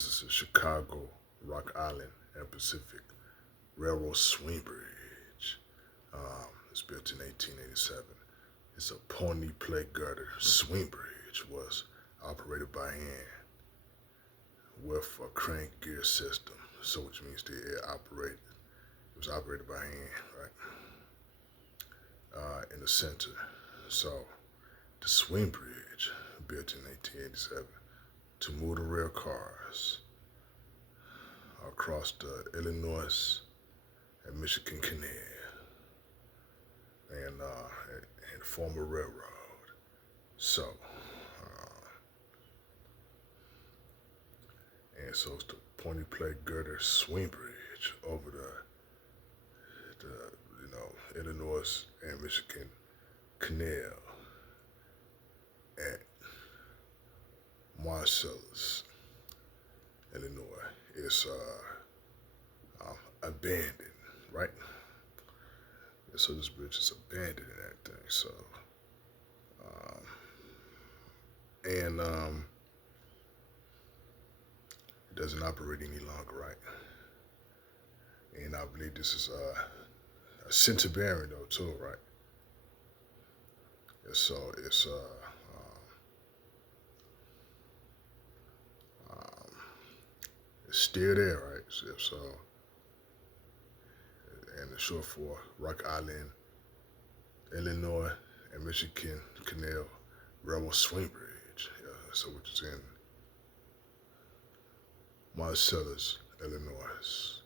This is a Chicago, Rock Island, and Pacific Railroad Swing Bridge. It's built in 1887. It's a pony plate girder swing bridge. Was operated by hand with a crank gear system. So which means it was operated by hand, right? In the center. So the swing bridge, built in 1887, to move the rail cars across the Illinois and Michigan Canal and form a railroad. So, so it's the Pony Plate Girder Swing Bridge over the Illinois and Michigan Canal at Marseilles, Illinois. It's abandoned, right? So this bridge is abandoned and everything. So, it doesn't operate any longer, right? And I believe this is a center bearing though too, right? And so it's still there, right? So and the short for Rock Island, Illinois, and Michigan Canal Railroad Swing Bridge. So which is in Marseilles, Illinois.